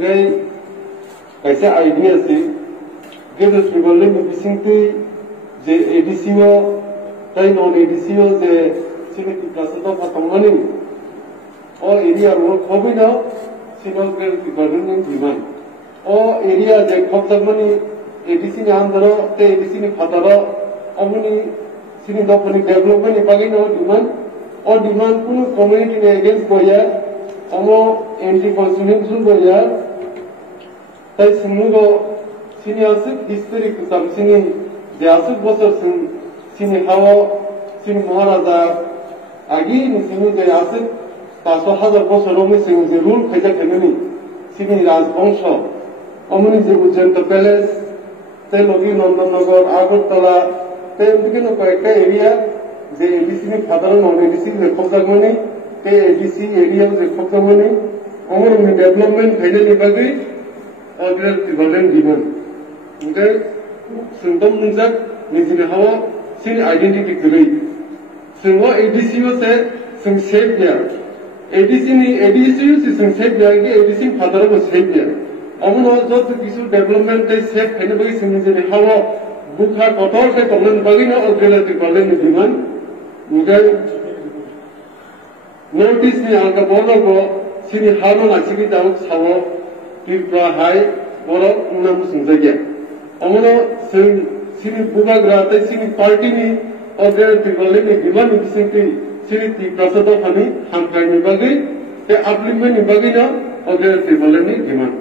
Ingray kaisa idea si gede tribalin bisingti je ADCO tai non ADCO je sini kasata patamani o area ro khobina sino gede tribalin diman o area je khobtamani ADC ni andaro te ADC ni fataro amuni sini dopani development ni bagino diman o demand কোনো community ne against boya amo anti constitution boya tai simugo sini asik historic sam sini je asik bosor sini hawa sini maharaja agi ni sini je asik 500,000 বছর ওমি sini je rule khaja khenani sini রাজবংশ amuni je ujjanta palace te logi nandanagar agartala te bigino koyekta area যে ADC নি সাধারণ নন ADC record জাগমনি তে ADC area record জাগমনি অমর me development final নিবাগি অগ্রের টিবলেন দিবেন ওকে সুন্দর মুজাক নিজিনে হাওয়া scene identity গলাই সিংহ এডিসি ওসে সিং সেভ দিয়া এডিসি সিং সেভ দিয়া কি এডিসি সাধারণ সেভ দিয়া অমন যত কিছু ডেভেলপমেন্ট তাই সেভ ফাইনাল বাগি সিং নিজিনে হাওয়া বুখা টটল কে টলেন বাগি না অগ্রের টিবলেন দিবেন Mungkin notice ni angka bola ko sini haru na sini jauh sawo tipra hai bola unam sungjagia. Amono sini buka gerate sini party ni order tipale ni gimana ni sini tipra satu kami hamkai ni bagi te upliftment ni bagi na order tipale ni gimana.